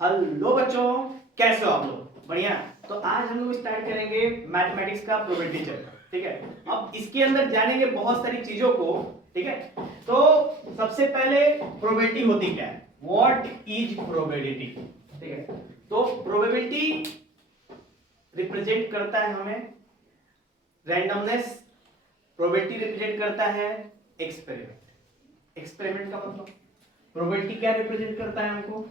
Hello बच्चों, कैसे हो आप लोग? बढ़िया। तो आज हम लोग स्टार्ट करेंगे मैथमेटिक्स का प्रोबेबिलिटी चैप्टर। ठीक है, अब इसके अंदर जानेंगे बहुत सारी चीजों को। ठीक है, तो सबसे पहले प्रोबेबिलिटी होती क्या है? What is probability? ठीक है, तो प्रोबेबिलिटी रिप्रेजेंट करता है हमें रैंडमनेस, प्रोबेबिलिटी रिप्रेजेंट करता है एक्सपेरिमेंट। एक्सपेरिमेंट का मतलब प्रोबेबिलिटी क्या रिप्रेजेंट करता है हमको?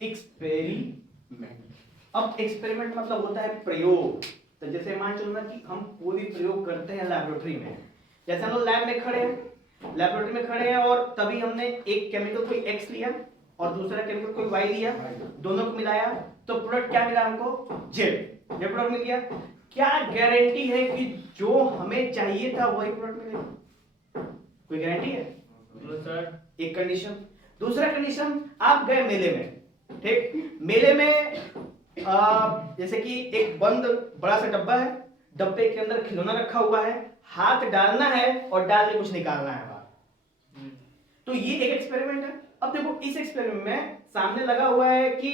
एक्सपेरिमेंट। अब एक्सपेरिमेंट मतलब होता है प्रयोग। तो जैसे मान चलो ना कि हम कोई भी प्रयोग करते हैं लैबोरेटरी में, जैसे हम लोग लैब में खड़े हैं, लैबोरेटरी में खड़े हैं और तभी हमने एक केमिकल कोई एक्स लिया और दूसरा केमिकल कोई वाई लिया, दोनों को मिलाया तो प्रोडक्ट क्या मिला हमको? जेड। जेड प्रोडक्ट मिल गया। क्या गारंटी है कि जो हमें चाहिए था वही प्रोडक्ट मिलेगा? कोई गारंटी है? सर, एक कंडीशन। दूसरा कंडीशन, आप गए मेले में, ठीक, मेले में जैसे कि एक बंद बड़ा सा डब्बा है, डब्बे के अंदर खिलौना रखा हुआ है, हाथ डालना है और डाल के कुछ निकालना है बाहर। तो ये एक एक्सपेरिमेंट है। अब देखो इस एक्सपेरिमेंट में सामने लगा हुआ है कि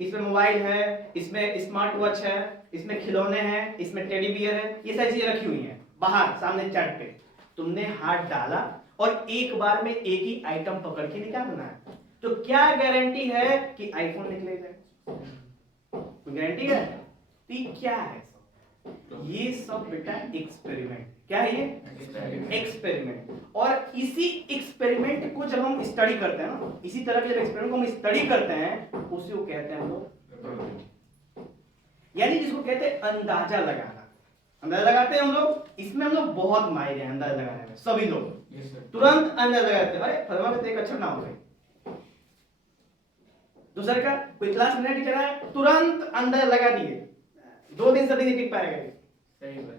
इसमें मोबाइल है, इसमें स्मार्ट वॉच है, इसमें खिलौने हैं, इसमें टेडी बियर है, ये सारी चीजें रखी हुई हैं बाहर सामने चार्ट पे। तुमने हाथ डाला और एक बार में एक ही आइटम पकड़ के निकालना है, तो क्या गारंटी है कि आईफोन निकलेगा? कोई गारंटी है? तो ये क्या है? ये सब बेटा एक्सपेरिमेंट। क्या है ये? एक्सपेरिमेंट। और इसी एक्सपेरिमेंट को जब हम स्टडी करते हैं ना, इसी तरह के जब एक्सपेरिमेंट को हम स्टडी करते हैं उसी को कहते हैं हम लोग, यानी जिसको कहते हैं अंदाजा लगाना। अंदाजा लगाते हैं हम लोग, इसमें हम लोग बहुत माहिर हैं अंदाजा लगाने में, सभी लोग तुरंत अंदाजा लगाते हैं। अरे फरमा में तो एक अक्षर ना हो गए, दूसरे का कोई क्लास में टीचर है, तुरंत अंदाजा लगा दिए, 2 दिन से नहीं टिक पाएगा। सही बात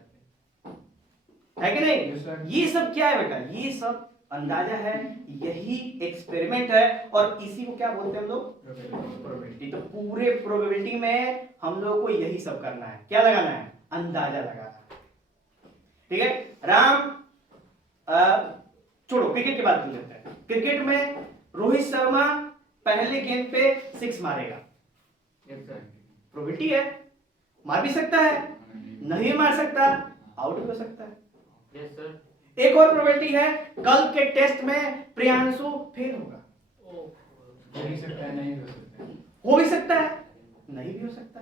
है कि नहीं? ये सब क्या है बेटा? ये सब अंदाजा है, यही एक्सपेरिमेंट है और इसी को क्या बोलते हैं हम लोग? प्रोबेबिलिटी। तो पूरे प्रोबेबिलिटी में हम लोग को यही सब करना है। क्या लगाना है? अंदाजा लगाना। ठीक है, राम छोड़ो, क्रिकेट की बात कर लेते हैं। क्रिकेट में रोहित शर्मा पहले गेंद पे 6 मारेगा, प्रोबेबिलिटी है। मार भी सकता है, नहीं मार सकता, आउट भी हो सकता है। Yes sir. एक और प्रोबेबिलिटी है, कल के टेस्ट में प्रियांशु फेल होगा। हो भी सकता है, नहीं हो सकता है, हो भी सकता है, नहीं भी हो सकता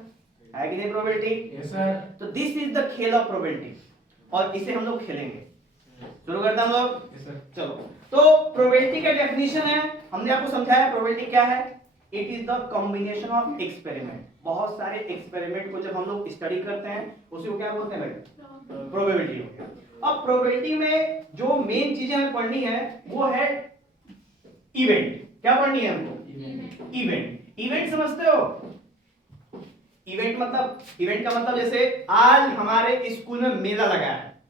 है कि नहीं प्रोबेबिलिटी? Yes sir. तो दिस इज द खेल ऑफ प्रोबेबिलिटी और इसे हम लोग खेलेंगे। शुरू करते हैं हम लोग। Yes sir. चलो, तो प्रोबेबिलिटी का डेफिनेशन है, हमने आपको समझाया प्रोबेबिलिटी क्या है। It is the combination of experiment. बहुत सारे एक्सपेरिमेंट को जब हम लोग स्टडी करते हैं उसी को क्या बोलते हैं भाई? प्रोबेबिलिटी हो गया। अब प्रोबेबिलिटी में जो मेन चीजें हमें पढ़नी है वो है इवेंट। क्या पढ़नी है हमको? इवेंट। इवेंट समझते हो? इवेंट मतलब, इवेंट का मतलब जैसे आज हमारे स्कूल में मेला लगा है,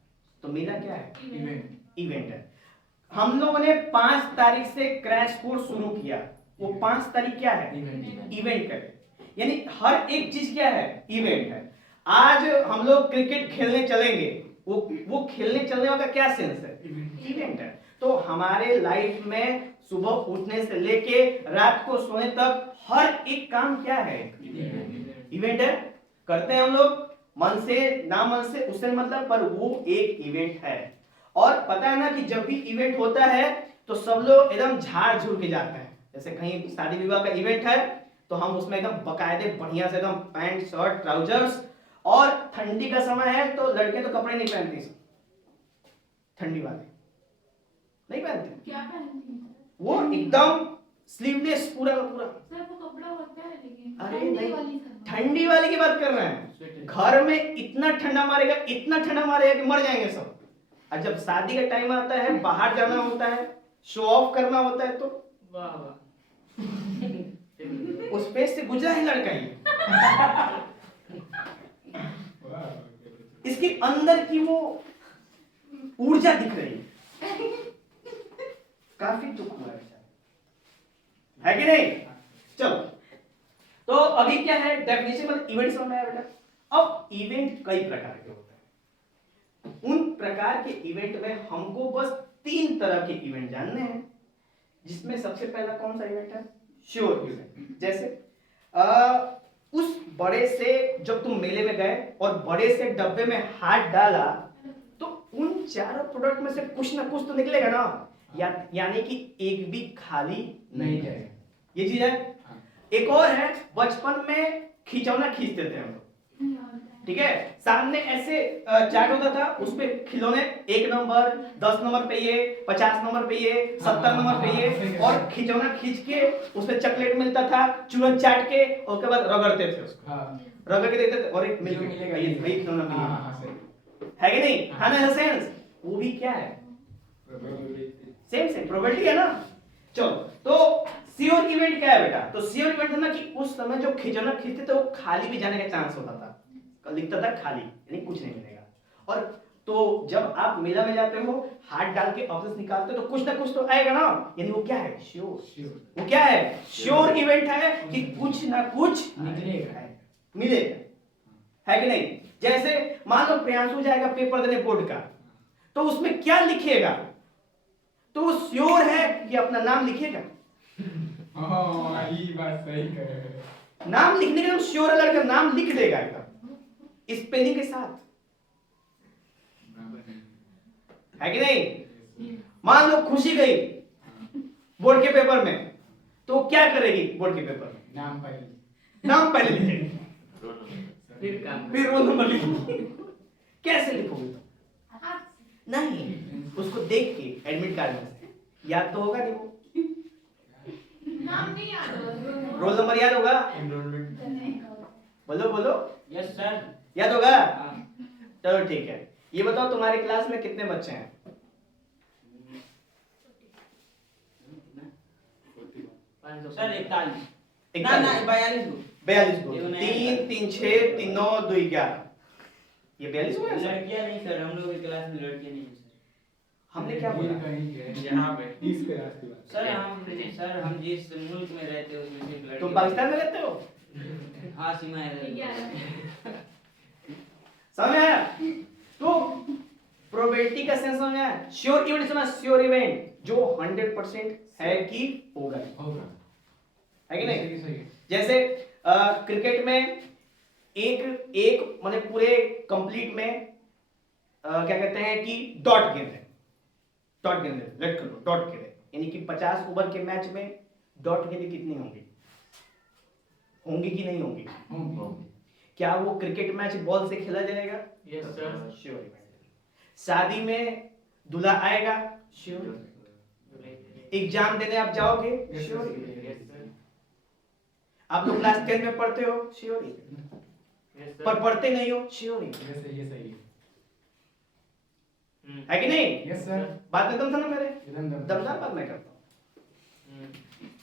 तो मेला क्या है? इवेंट। इवेंट है। हम लोगों ने 5 तारीख से क्रैश कोर्स शुरू किया, वो 5 तारीख क्या है? इवेंट है। यानी हर एक चीज क्या है? इवेंट है। आज हम लोग क्रिकेट खेलने चलेंगे, वो खेलने चलने का क्या सेंस है? इवेंट है। तो हमारे लाइफ में सुबह उठने से लेके रात को सोने तक हर एक काम क्या है? इवेंट है। करते हैं हम लोग मन से ना मन से, उससे मतलब, पर वो एक इवेंट है। और पता है ना कि जब भी इवेंट होता है तो सब लोग एकदम झाड़ झूर के जाते हैं। जैसे कहीं शादी विवाह का इवेंट है तो हम उसमें एकदम बकायदे बढ़िया से एकदम पैंट शर्ट ट्राउजर्स, और ठंडी का समय है तो लड़के तो कपड़े नहीं पहनते, ठंडी वाले नहीं पहनते। क्या पहनती हैं? वो एकदम स्लीवलेस पूरा का पूरा। सर वो कपड़ा होता है लेकिन अरे ठंडी नहीं, वाली ठंडी वाली की बात कर रहे हैं। घर में इतना ठंडा मारेगा, इतना ठंडा मारेगा कि मर जाएंगे सब। और जब शादी का टाइम आता है, बाहर जाना होता है, शो ऑफ करना होता है, तो वाह वाह उस पेज से गुजरा है लड़का ही। इसके अंदर की वो ऊर्जा दिख रही है, काफी दुख हुआ है कि नहीं? चलो, तो अभी क्या है डेफिनेशन, मतलब इवेंट समझ में आया बेटा। अब इवेंट कई प्रकार के होते हैं, उन प्रकार के इवेंट में हमको बस 3 तरह के इवेंट जानने हैं, जिसमें सबसे पहला कौन सा इवेंट है? Sure event. जैसे उस बड़े से जब तुम मेले में गए और बड़े से डब्बे में हाथ डाला तो उन चारों प्रोडक्ट में से कुछ ना कुछ तो निकलेगा ना, यानी कि एक भी खाली नहीं जाएगा। ये चीज है। एक और है, बचपन में खिलौना खींचते थे हम लोग, ठीक है, सामने ऐसे चार्ट होता था, उस पे खिलौने 1 नंबर, 10 नंबर पे ये, 50 नंबर पे ये, 70 नंबर पे ये, और खिलौना खींच के उसमें चॉकलेट मिलता था, चूरन चाट के, और उसके बाद रगड़ते थे उसको, रगड़ के देखते थे और एक मिलेगा, ये भाई खिलौना मिलेगा, है कि नहीं? हाँ ना सेंस, वो भी क्या है, सेम प्रोबेबिलिटी है ना। चलो, तो श्योर इवेंट क्या है बेटा? तो श्योर इवेंट है ना कि उस समय जो खिलौना खींचते थे वो खाली भी जाने का चांस होता था, लिखता था खाली, यानी कुछ नहीं मिलेगा। और तो जब आप मेला में जाते हो, हाथ डाल के ऑब्जेक्ट निकालते हो तो कुछ ना कुछ तो आएगा ना, यानी वो क्या है? श्योर। वो क्या है? श्योर इवेंट है कि कुछ ना कुछ मिलेगा, है कि नहीं? जैसे मान लो प्रियांशु जाएगा पेपर देने बोर्ड का, तो उसमें क्या लिखेगा? तो वो श्योर है कि अपना नाम लिखेगा। ये बात सही कह रहे हैं। नाम लिखने का श्योर है, लड़का नाम लिख देगा एकदम स्पेलिंग के साथ, है कि नहीं? मान लो खुशी गई बोर्ड के पेपर में, तो क्या करेगी बोर्ड के पेपर में? नाम पहले लिखेगी, फिर रोल नंबर लिखोगे। कैसे लिखोगे? नहीं, उसको देख के एडमिट कार्ड में से याद तो होगा नहीं, वो नाम नहीं याद होगा, रोल नंबर याद होगा? बोलो बोलो। Yes sir. याद होगा? चलो ठीक है। ये बताओ तुम्हारी क्लास में कितने बच्चे हैं? सर 41 ना ना 42 को 42 को, ये बनाया 3 3 6 3 9 2 11, ये 42 हो गया सर? लड़कियां नहीं सर, हम लोग की क्लास में लड़कियां नहीं है सर। हमने क्या बोला? यहाँ पे इस पे आज की बात। सर हम जिस मुल्क में रहते हैं उसमें सिर्फ लड़कियां। तुम पाकिस्तान में रहते हो? हाँ सीमा है। 11 समझ में आया? तो प्रोबेबिलिटी का सेंस समझ में आया? श्योर इवेंट सुना, श्योर इवेंट जो 100% है कि होगा, है कि नहीं? सही है। जैसे क्रिकेट में एक माने पूरे कंप्लीट में क्या कहते हैं कि डॉट गेंद है, डॉट गेंद है, लेट कर लो, डॉट गेंद है, यानी कि 50 ओवर के मैच में डॉट गेंदें कितनी होंगी? होंगी कि नहीं होंगी? क्या वो क्रिकेट मैच बॉल से खेला जाएगा? Yes sir. श्योर। शादी में दूल्हा आएगा? श्योर। एग्जाम देने आप जाओगे? श्योर। आप लोग क्लास 10 में पढ़ते हो? श्योर। पर पढ़ते नहीं हो? श्योर। ये सही है। है कि नहीं? Yes sir. बात में दम था ना मेरे? एकदम दमदार बात मैं करता हूँ।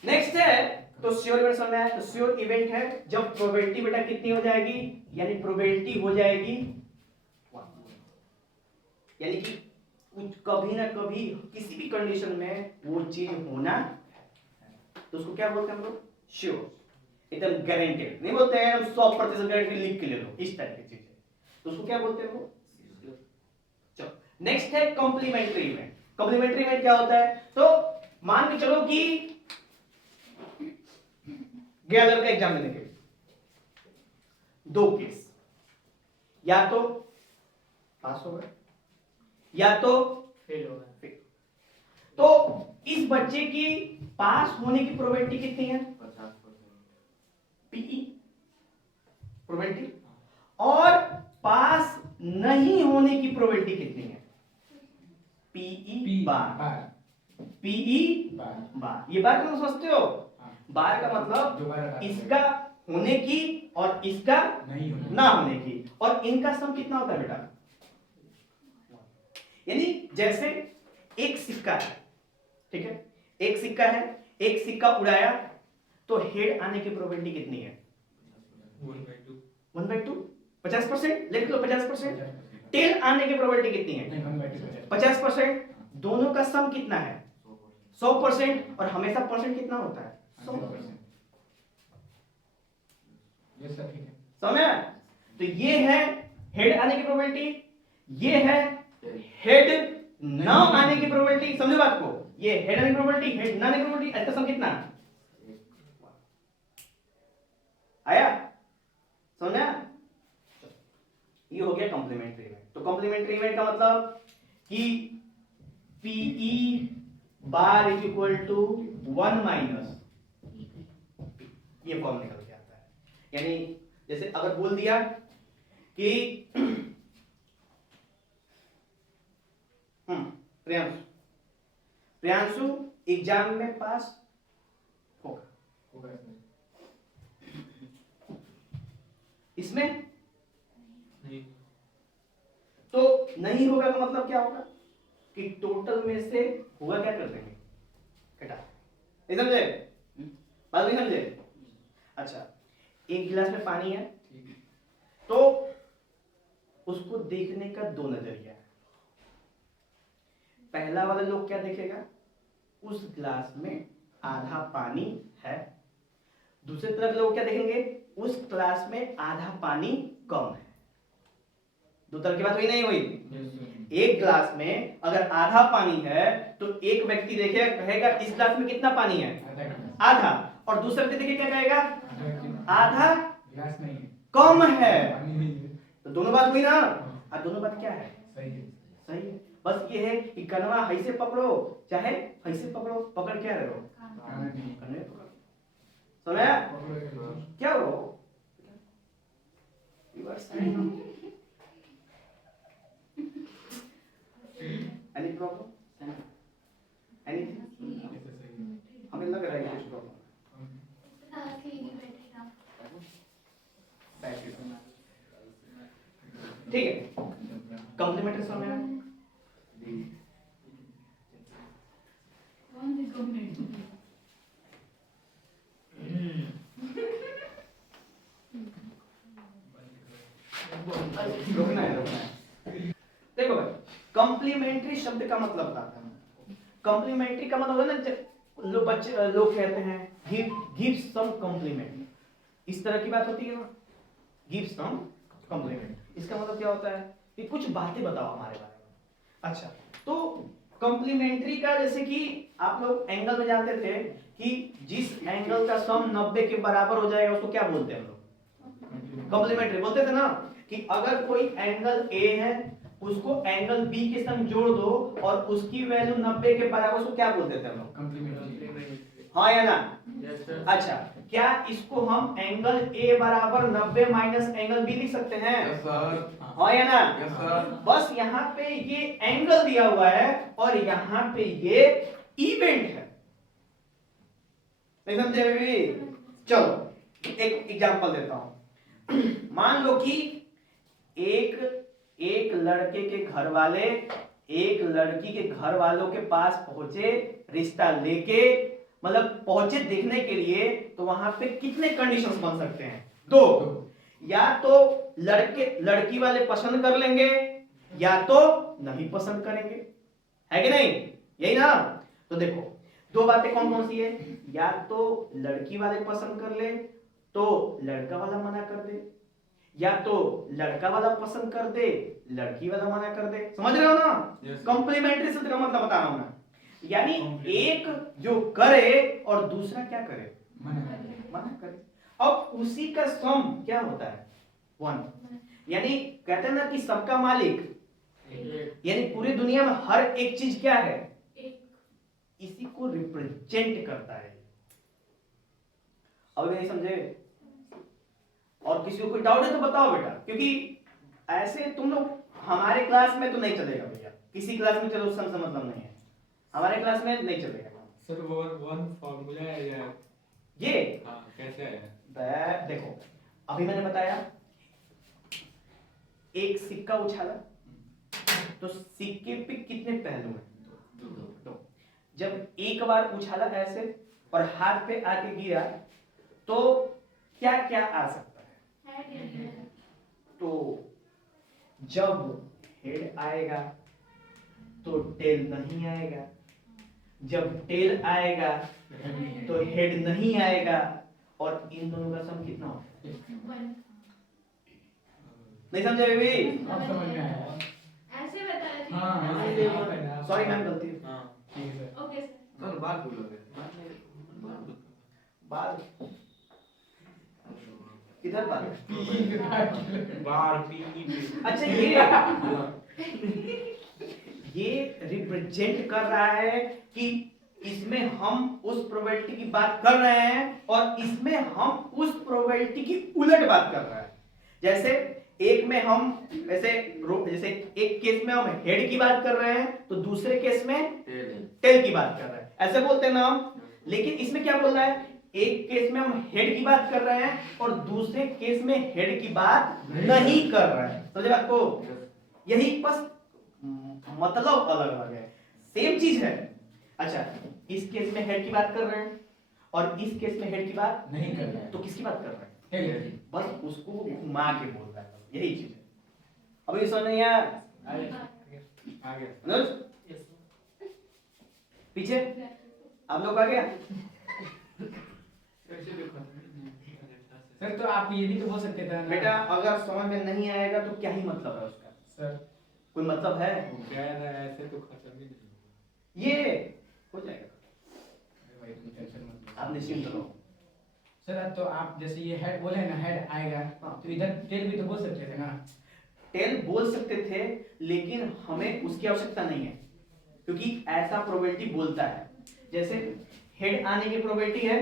नेक्स्ट है, तो श्योर इवेंट समझ में आया? तो श्योर इवेंट है जब प्रोबेबिलिटी बेटा कितनी हो जाएगी? यानी प्रोबेबिलिटी हो जाएगी 1, यानी कि कभी ना कभी किसी भी कंडीशन में वो चीज होना, तो उसको क्या बोलते हैं हम लोग? श्योर, एकदम गारंटेड। नहीं बोलते हैं हम 100% गारंटी लिख के ले लो, इस टाइप की चीज है, तो उसको क्या बोलते हैं वो? चलो नेक्स्ट है कॉम्प्लीमेंट्री इवेंट। कॉम्प्लीमेंट्री इवेंट क्या होता है? तो मान के चलो कि गया लड़का एग्जाम देने के लिए, 2 केस, या तो पास हो गए या तो फेल हो गया। तो इस बच्चे की पास होने की प्रोबेबिलिटी कितनी है? 50%। PE probability. और पास नहीं होने की प्रोबेबिलिटी कितनी है? PE bar. PE bar. ये बार क्यों समझते हो? बार का मतलब इसका होने की और इसका ना होने की, और इनका सम कितना होता है बेटा? यानी जैसे एक सिक्का है, ठीक है, एक सिक्का है, एक सिक्का उड़ाया तो हेड आने की प्रोबेबिलिटी कितनी है? 1/2, 50%। लिख लो 50%। टेल आने की प्रोबेबिलिटी कितनी है? 50%। दोनों का सम कितना है? 100%। और हमेशा परसेंट कितना होता है? 100%। यस सर, ठीक है। समझ आया? तो ये है हेड आने की प्रोबेबिलिटी, ये है हेड ना आने की प्रोबेबिलिटी। समझो बात को? ये हेड आने की प्रोबेबिलिटी, हेड ना आने की प्रोबेबिलिटी, इसका सम कितना? आया? समझा? ये हो गया कॉम्प्लीमेंट्री इवेंट। तो कॉम्प्लीमेंट्री इवेंट का मतलब कि PE bar is equal to 1 minus, ये फॉर्म निकल के आता है। यानी जैसे अगर बोल दिया कि प्रियांशु प्रियांशु एग्जाम में पास होगा, होगा इसमें। इसमें नहीं। तो नहीं होगा का मतलब क्या होगा कि टोटल में से हुआ क्या कर देंगे, घटा। नहीं समझे? बात नहीं समझे? अच्छा, एक गिलास में पानी है तो उसको देखने का दो नजरिया है। पहला वाला लोग क्या देखेगा, उस गिलास में आधा पानी है। दूसरी तरफ लोग क्या देखेंगे, उस गिलास में आधा पानी कम है। दो तरह की बात हुई नहीं हुई? एक गिलास में अगर आधा पानी है तो एक व्यक्ति देखेगा, कहेगा इस गिलास में कितना पानी है, आधा, और दूसरा व्यक्ति देखेगा क्या कहेगा, आधा गिलास नहीं है, कम है। पानी नहीं है। तो दोनों बात हुई ना? और दोनों बात क्या है, सही है। सही है। बस ये है कि कनवा ऐसे पकड़ो चाहे ऐसे पकड़ो, पकड़ क्या रहे हो, कन्वे पकड़ो। समझा? क्या हो एनी प्रॉब्लम, एनीथिंग? हमें लग रहा है कि कुछ प्रॉब्लम ठीक है। कॉम्प्लीमेंट्री समझ में आया? रुकना है, रुकना है। देखो भाई, कॉम्प्लीमेंट्री शब्द का मतलब बताता हूं। कॉम्प्लीमेंट्री का मतलब होता है ना, लोग कहते हैं गिव सम कॉम्प्लीमेंट, इस तरह की बात होती है ना, गिव सम कॉम्प्लीमेंट। इसका मतलब क्या होता है कि कुछ बातें बताओ हमारे बारे में। अच्छा, तो कॉम्प्लीमेंट्री का जैसे कि आप लोग एंगल में जानते थे कि जिस एंगल का सम 90 के बराबर हो जाएगा उसको क्या बोलते हैं हम लोग, कॉम्प्लीमेंट्री बोलते थे ना। कि अगर कोई एंगल ए है उसको एंगल बी के संग जोड़ दो और उसकी वैल्यू 90 के बराबर, उसको क्या बोलते थे हम लोग, कॉम्प्लीमेंट्री। हाँ या ना? Yes sir. अच्छा, क्या इसको हम एंगल ए बराबर 90 माइनस एंगल बी लिख सकते हैं? Yes sir. हाँ या ना? Yes sir. बस यहाँ पे ये एंगल दिया हुआ है और यहाँ पे ये इवेंट है। नहीं समझे अभी? चलो एक एग्जांपल देता हूं। मान लो कि एक लड़के के घर वाले एक लड़की के घर वालों के पास पहुंचे रिश्ता लेके, मतलब पहुंचे देखने के लिए, तो वहां पे कितने कंडीशंस बन सकते हैं? दो। या तो लड़की वाले पसंद कर लेंगे या तो नहीं पसंद करेंगे, है कि नहीं? यही ना? तो देखो दो बातें कौन कौन सी है, या तो लड़की वाले पसंद कर ले तो लड़का वाला मना कर दे, या तो लड़का वाला पसंद कर दे लड़की वाला मना कर दे। समझ रहे हो ना? Yes. कॉम्प्लीमेंट्री शब्द का मतलब बता रहा हूं मैं। यानी एक जो करे और दूसरा क्या करे, मना करे। अब उसी का सम क्या होता है, 1। यानी कहते हैं ना कि सबका मालिक, यानी पूरी दुनिया में हर एक चीज क्या है, इसी को रिप्रेजेंट करता है। अब नहीं समझे? और किसी को कोई डाउट है तो बताओ बेटा, क्योंकि ऐसे तुम लोग हमारे क्लास में तो नहीं चलेगा भैया, किसी क्लास में चलो उसका मतलब नहीं है, हमारे क्लास में नहीं चलेगा। सर वन फार्मूला है या ये हाँ कैसे है? देखो अभी मैंने बताया, एक सिक्का उछाला तो सिक्के पे कितने पहलू हैं, दो। जब एक बार उछाला ऐसे और हाथ पे आके गिरा तो क्या क्या आ सकता है? तो जब हेड आएगा तो टेल नहीं आएगा, जब टेल आएगा तो हेड नहीं आएगा, और इन दोनों का सम कितना होता है? नहीं समझे बेबी? अब समझ में आया। ऐसे बताया जी। हाँ सॉरी मैम, गलती। हाँ ठीक है सर। Okay sir. सर बात बोलोगे? बाल किधर बार? बार पी अच्छा ये रिप्रेजेंट कर रहा है कि इसमें हम उस प्रोबेबिलिटी की बात कर रहे हैं और इसमें हम उस प्रोबेबिलिटी की उलट बात कर रहे हैं। जैसे एक में हम जैसे एक केस में हम हेड की बात कर रहे हैं तो दूसरे केस में टेल की बात कर रहे हैं, ऐसे बोलते हैं ना हम। लेकिन इसमें क्या बोल रहा है, एक केस में हम हेड की बात कर रहे हैं और दूसरे केस में हेड की बात नहीं कर रहे हैं। समझे बात को? यही बस मतलब अलग अलग है, सेम चीज है। अच्छा, इस केस में हेड की बात कर रहे हैं और इस केस में हेड की बात नहीं कर रहा है, तो किसकी बात कर रहे हैं? हेड। बस उसको घुमा के बोल रहा है, यही चीज है। अभी समझ नहीं आया? आगे अनुज पीछे आप लोग आ गया? सर तो आप ये भी तो बोल सकते थे ना बेटा अगर समझ में नहीं आएगा तो क्या ही मतलब है उसका? सर, कोई मतलब है? वो कह रहा है ऐसे तो खत्म ही नहीं होगा। ये हो जाएगा, अरे भाई तुम टेंशन मत लो। आप निश्चिंत रहो। सर तो आप जैसे ये हेड बोले ना, हेड आएगा हाँ। तो इधर टेल भी तो बोल सकते थे ना। टेल बोल सकते थे लेकिन हमें उसकी आवश्यकता नहीं है, क्योंकि ऐसा प्रोबेबिलिटी बोलता है। जैसे हेड आने की प्रोबेबिलिटी है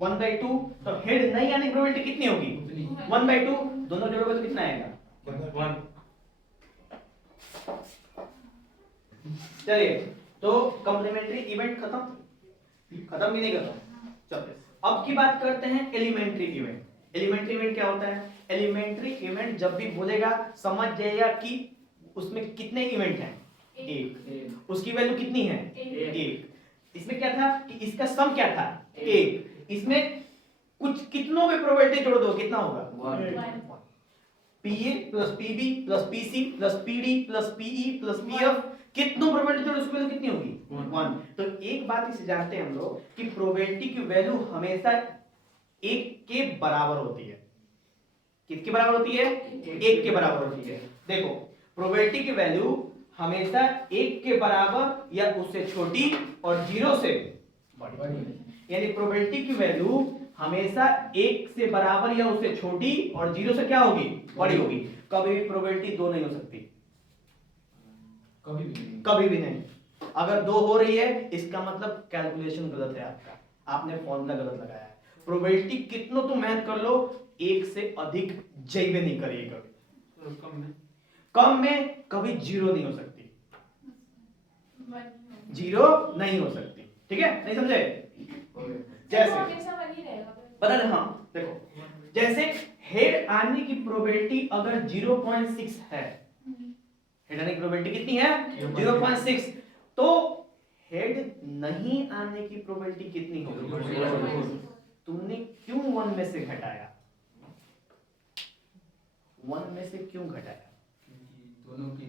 1/2, तो हेड नहीं आने की प्रोबेबिलिटी कितनी होगी? उतनी 1/2। दोनों जोड़ोगे तो कितना आएगा? 1। चलिए, तो कॉम्प्लीमेंट्री इवेंट खत्म भी नहीं खत्म। चलिए अब की बात करते हैं एलिमेंट्री इवेंट। एलिमेंट्री इवेंट क्या होता है? एलिमेंट्री इवेंट जब भी बोलेगा समझ जाइएगा कि उसमें कितने इवेंट हैं? एक। उसकी वैल्यू कितनी है? एक। इसमें क्या था कि इसका सम क्या था? एक। इसमें कुछ कितनों में प्रोबेबिलिटी जोड़ दो, कितना होगा? PA plus PB plus PC plus PD plus PE plus PF, कितनों प्रोबेबिलिटी जोड़ उसकी वैल्यू कितनी होगी? 1। तो एक बात इसे जानते हैं हम लोग कि प्रोबेबिलिटी की वैल्यू हमेशा एक के बराबर होती है। किसके बराबर होती है? एक के बराबर होती है। देखो, प्रोबेबिलिटी की वैल्यू हमेशा एक के बराबर या उससे छोटी और 0 से बड़ी। यानी प्रोबेबिलिटी की वैल्यू हमेशा एक से बराबर या उससे छोटी और 0 से क्या होगी? बड़ी होगी। कभी भी प्रोबेबिलिटी 2 नहीं हो सकती, कभी भी नहीं। अगर 2 हो रही है इसका मतलब कैलकुलेशन गलत है आपका, आपने फॉर्मूला गलत लगाया है। प्रोबेबिलिटी कितनों तुम मेहनत कर लो, एक से अधिक जैबे नहीं करिएगा। कम में कभी 0 नहीं हो सकती, 0 नहीं हो सकती। ठीक है, नहीं समझे? जैसे पता है, हाँ देखो, जैसे हेड आने की प्रोबेबिलिटी अगर 0.6 है, हेड आने की प्रोबेबिलिटी कितनी है? 0.6। तो हेड नहीं आने की प्रोबेबिलिटी कितनी होगी? तुमने क्यों 1 में से घटाया? 1 में से क्यों घटाया? दोनों की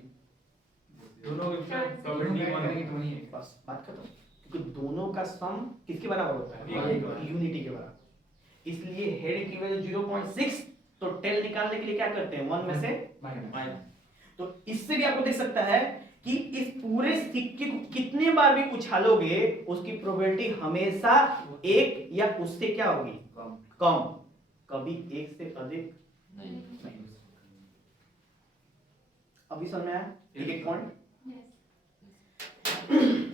प्रोबेबिलिटी बस बात खत्म। क्योंकि दोनों का सम किसके बराबर होता है? यूनिटी के बराबर। इसलिए हेड की वैल्यू 0.6, तो टेल निकालने के लिए क्या करते हैं? 1 में से माइनस। तो इससे भी आपको देख सकता है कि इस पूरे सिक्के को कितने बार भी उछालोगे उसकी प्रोबेबिलिटी हमेशा एक या उससे क्या होगी? कम। कभी एक से अधिक नहीं। अभी समझ में आया एक पॉइंट?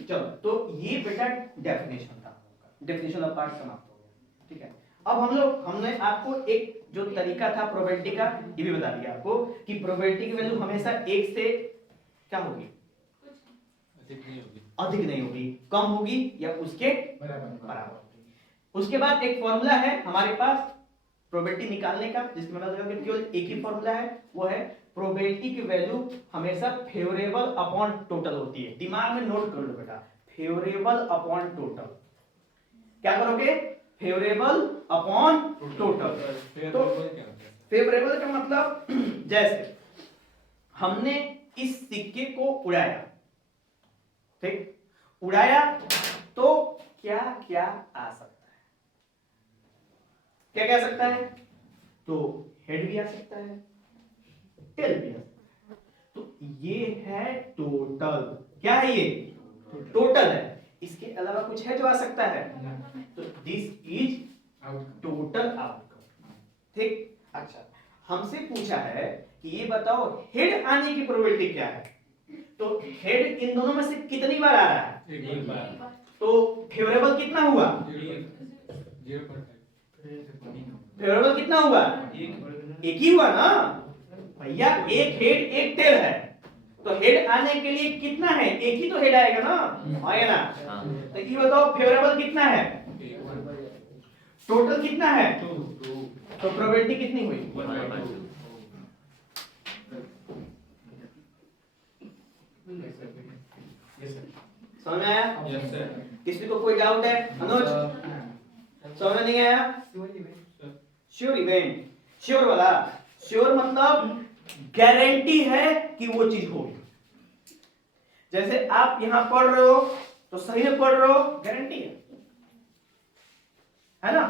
चलो, तो ये बेटा डेफिनेशन था, डेफिनेशन ऑफ पार्ट समाप्त हो गया। ठीक है, अब हमने आपको एक जो तरीका था प्रोबेबिलिटी का, ये भी बता दिया आपको कि प्रोबेबिलिटी की वैल्यू हमेशा एक से क्या होगी? अधिक नहीं होगी, कम होगी या उसके बराबर होगी। उसके बाद एक फॉर्मूला है हमारे पास प्रोबेबिलिटी निकालने का, जिसकी मदद करके केवल एक ही फॉर्मूला है, वो है प्रोबेबिलिटी की वैल्यू हमेशा फेवरेबल अपॉन टोटल होती है। दिमाग में नोट कर लो बेटा, फेवरेबल अपॉन टोटल। क्या करोगे? Favourable upon total. तो फेवरेबल का मतलब जैसे हमने इस सिक्के को उड़ाया, ठीक, उड़ाया तो क्या क्या आ सकता है? क्या क्या आ सकता है? तो हेड भी आ सकता है, टेल भी आ सकता है। तो ये है टोटल। क्या है ये? टोटल है। इसके अलावा कुछ है जो आ सकता है? तो दिस इज टोटल आउटकम। ठीक, अच्छा हमसे पूछा है कि ये बताओ हेड आने की प्रोबेबिलिटी क्या है। तो हेड इन दोनों में से कितनी बार आ रहा है? एक बार। तो फेवरेबल कितना हुआ? फेवरेबल कितना हुआ? एक ही हुआ ना भैया, एक हेड एक टेल है, तो हेड आने के लिए कितना है? एक ही तो हेड आएगा ना, आएगा ना। तो ये बताओ फेवरेबल कितना है? टोटल कितना है? तो प्रोबेबिलिटी कितनी हुई? समझ में आया? किसी को कोई डाउट है? अनुज समझ में नहीं आया? श्योर इवेंट, श्योर वाला, श्योर मतलब गारंटी है कि वो चीज होगी। जैसे आप यहां पढ़ रहे हो तो सही में पढ़ रहे हो, गारंटी है ना।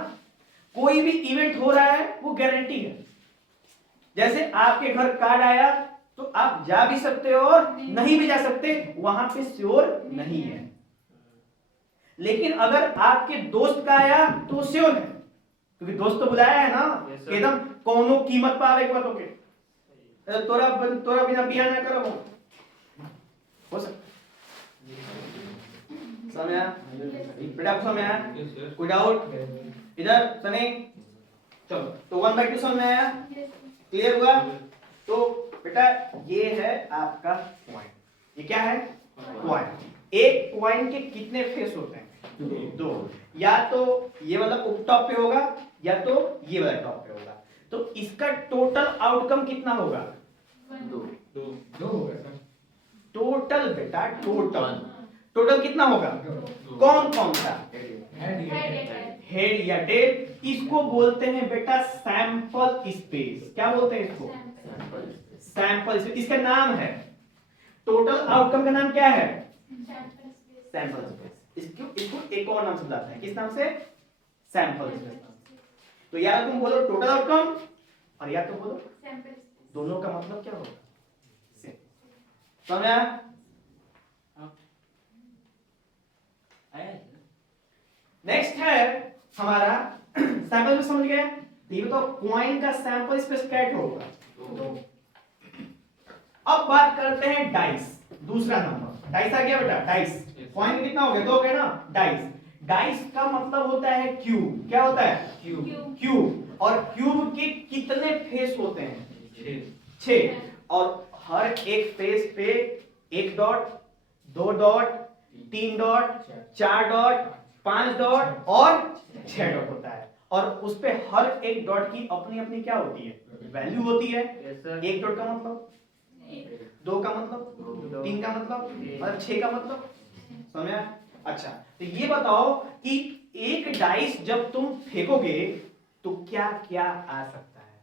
कोई भी इवेंट हो रहा है वो गारंटी है। जैसे आपके घर कार्ड आया तो आप जा भी सकते हो और नहीं भी जा सकते, वहां पे श्योर नहीं है। लेकिन अगर आपके दोस्त का आया तो वो श्योर है, क्योंकि दोस्त तो बुलाया है ना, एकदम कोनो कीमत पावे एक बात होके तोरा तोरा बिना बिया ना करो हो सकता। समझ आया बेटा? आपको समझ आया? कोई डाउट इधर सनी? चलो तो 1/2 समझ में आया? क्लियर हुआ? तो बेटा ये है आपका पॉइंट। ये क्या है? पॉइंट। एक पॉइंट के कितने फेस होते हैं? दो। या तो ये वाला उप टॉप पे होगा या तो ये वाला टॉप पे होगा। तो इसका टोटल आउटकम कितना होगा? दो होगा सर। टोटल बेटा, टोटल कितना होगा? कौन कौन सा? हेड या टेल। इसको बोलते हैं बेटा सैंपल स्पेस। क्या बोलते हैं इसको? Sample space. इसका नाम है, टोटल आउटकम का नाम क्या है? Sample space. इसको एक और नाम से बुलाते हैं, किस नाम से? Sample space. तो या तुम बोलो टोटल आउटकम और या तो बोलो दोनों का मतलब क्या होगा? समझ आया? नेक्स्ट है हमारा सैंपल स्पेस। समझ गए? ये बताओ कॉइन का सैंपल स्पेस क्या होगा? अब बात करते हैं डाइस। दूसरा नंबर डाइस आ गया बेटा। डाइस कॉइन कितना हो गया? 2 है ना। डाइस, डाइस का मतलब होता है क्यूब। क्या होता है? क्यूब। और क्यूब के कितने फेस होते हैं? 6। और हर एक फेस पे 1 dot, 2 dot, 3 dot, 4 dot, 5 dot और 6 डॉट होता है। और उस पे हर एक डॉट की अपनी अपनी क्या होती है? वैल्यू होती है। 1 डॉट का मतलब, 2 का मतलब, 3 का मतलब और 6 का मतलब। समझ? अच्छा तो ये बताओ कि एक डाइस जब तुम फेंकोगे तो क्या क्या आ सकता है?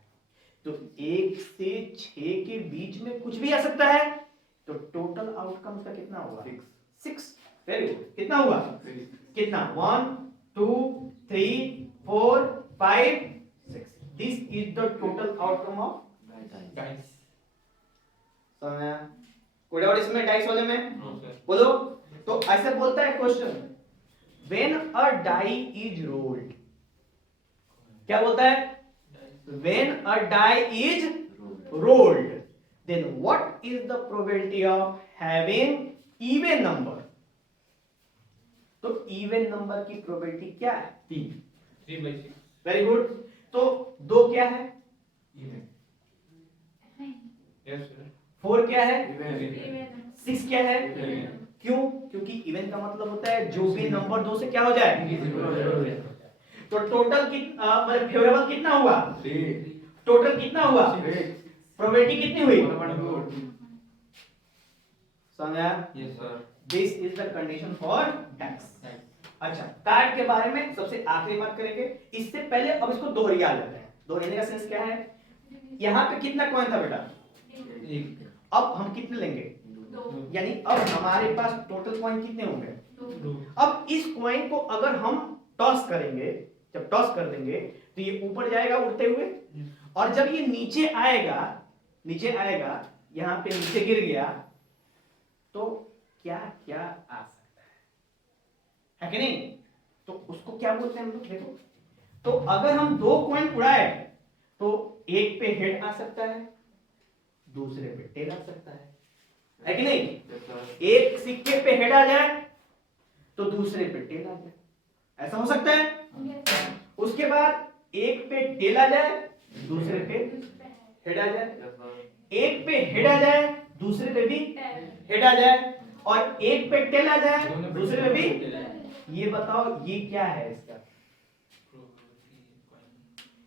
तो 1 से 6 के बीच में कुछ भी आ सकता है। तो टोटल आउटकम का कितना होगा? 6। Very good. कितना हुआ? कितना? 1 2 3 4 5 6। This is the total outcome of dice. समझ? कोई डाउट इसमें डाइस वाले में? बोलो। तो ऐसे बोलता है question, when a die is rolled. क्या बोलता है? When a die is rolled then what is the probability of having even number? तो even number की probability क्या है? 3/6। Very good. तो 2 क्या है? Yes sir. 4 क्या है? 6 क्या है? Even। क्यों? क्योंकि इवन का मतलब होता है जो भी नंबर 2 से क्या हो जाए? तो टोटल मतलब फेवरेबल कितना हुआ? 3। टोटल कितना हुआ? प्रोबेबिलिटी कितनी हुई? समझा? Yes sir. This is the condition for tax. अच्छा कार्ड के बारे में सबसे आखिरी बात करेंगे। इससे पहले अब इसको दोहरिया लेते हैं। दोहराने का सेंस क्या है? यहाँ पे कितना कॉइन था बेटा? 1। अब हम कितने लेंगे? 2। यानी अब हमारे पास टोटल कॉइन कितने होंगे? 2। अब इस कॉइन को अगर हम टॉस करेंगे, जब टॉस कर देंगे तो ये ऊपर जाएगा उड़ते हुए, और जब ये नीचे आएगा यहाँ पे नीचे गिर गया तो क्या क्या आ सकता है कि नहीं? तो उसको क्या बोलते हैं हम लोग? देखो, तो अगर हम 2 कॉइन उड़ाए तो एक पे हेड आ सकता है, दूसरे पे टेल आ सकता है कि नहीं? एक सिक्के पे हेड आ जाए तो दूसरे पे टेल आ जाए, ऐसा हो सकता है। उसके बाद एक पे टेल आ जाए, दूसरे पे हेड आ जाए, एक पे हेड आ जाए, दूसरे पे भी हेड आ जाए, और एक पे टेल आ जाए, दूसरे पे भी। ये बताओ ये क्या है इसका?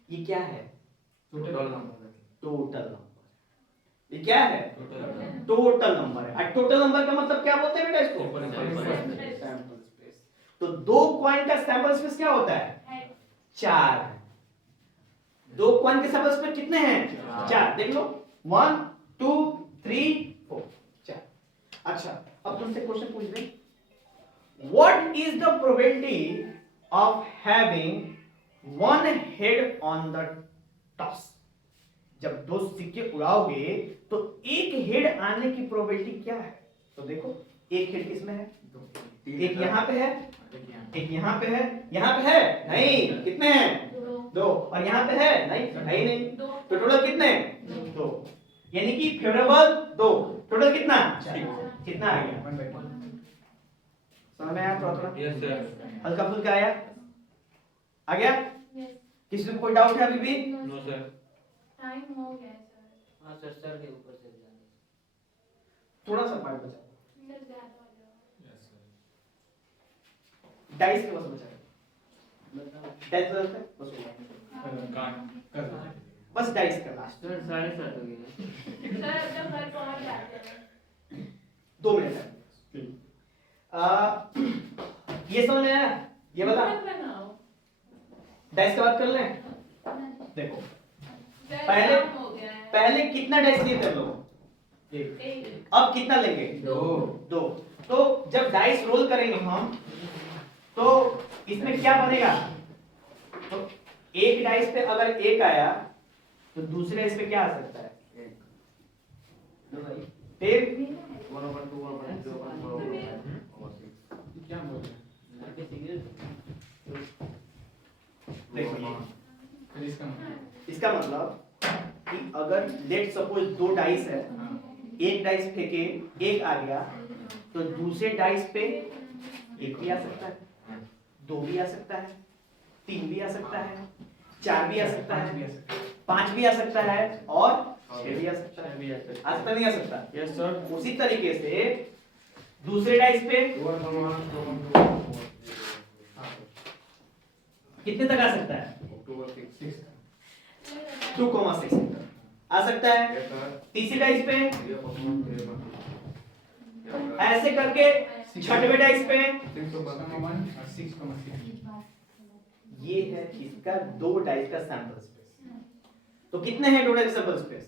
ये क्या है? Total number. Total number. ये क्या है? टोटल नंबर है। और टोटल नंबर का मतलब क्या बोलते हैं बेटा इसको? Sample space. तो दो कॉइन का सैंपल स्पेस क्या होता है? 4 है। दो कॉइन के सैंपल स्पेस कितने हैं? 4। देख लो 1 2 3 4 4। अच्छा, अब तुमसे क्वेश्चन पूछ दें, what is the probability of having one head on the toss? जब दो सिक्के उड़ाओगे तो एक हेड आने की प्रोबेबिलिटी क्या है? तो देखो एक हेड किसमें है? एक यहाँ पे है, एक यहाँ पे है, यहाँ पे है नहीं, कितने हैं? 2। और यहाँ पे है नहीं, है ही नहीं। तो टोटल कितने? 2। यानी कि फेवरेबल 2। टोटल कितना? कितना आ गया? समझ में आया? थोड़ा यस सर। हल्का फुल्का आया? आ गया? किसी को कोई डाउट है अभी भी? No sir. टाइम हो गया सर। हाँ सर, सर के ऊपर से जाने। थोड़ा सा पार्ट बचा, सर ज्यादा हो जाएगा। डाइस का बस बचा है। डाइस बचा है बस हो गया। बस डाइस का लास्ट सर 7:30 हो गए। सर अब तक घर पहुंच जाते हैं। 2 मिनट है। ये समझ में आया? ये बता, बनाओ। डाइस का बात कर लें। देखो सर पहले काम हो गया है। पहले कितना डाइस लिए थे लोग? एक। अब कितना लेंगे? 2। तो जब डाइस रोल करेंगे हम तो इसमें क्या बनेगा? तो एक डाइस पे अगर 1 आया तो दूसरे इस पे क्या आ सकता है? 1। फिर क्या बोल रहे हैं? देखिए फिर इसका मतलब कि अगर लेट सपोज 2 डाइस है, एक डाइस फेंके 1 आ गया तो दूसरे डाइस पे 1 भी आ सकता है, 2 भी आ सकता है, 3 भी आ सकता है, 4 भी आ सकता है, 5 भी आ सकता है और 6 भी आ सकता है। आ सकता नहीं आ सकता? Yes sir. उसी तरीके से दूसरे डाइस पे कितने तक आ सकता है? 2,6 आ सकता है। तीसरी डाइस पे ऐसे करके, छठवें डाइस पे ये है इसका 2 डाइस का सैंपल स्पेस। तो कितने हैं 2 डाइस सैंपल स्पेस?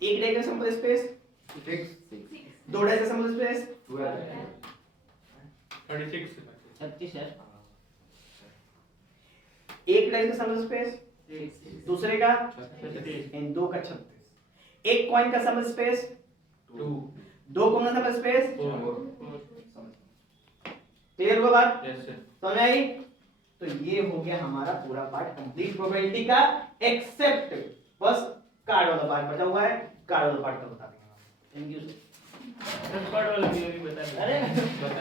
1 डाइस का सैंपल स्पेस 2 डाइस का सैंपल स्पेस 36 सर। 1 डाइस का सैंपल स्पेस, दूसरे का इन 2 का 36। 1 कॉइन का सैंपल स्पेस 2 कॉइन का सैंपल स्पेस। क्लियर हुआ बात? Yes sir. समझ आई? तो ये हो गया हमारा पूरा पार्ट कंप्लीट प्रोबेबिलिटी का, एक्सेप्ट बस कार्ड वाला पार्ट बचा हुआ है। कार्ड वाला पार्ट का बता देंगे। Thank you sir. वाला भी बता दो। अरे बता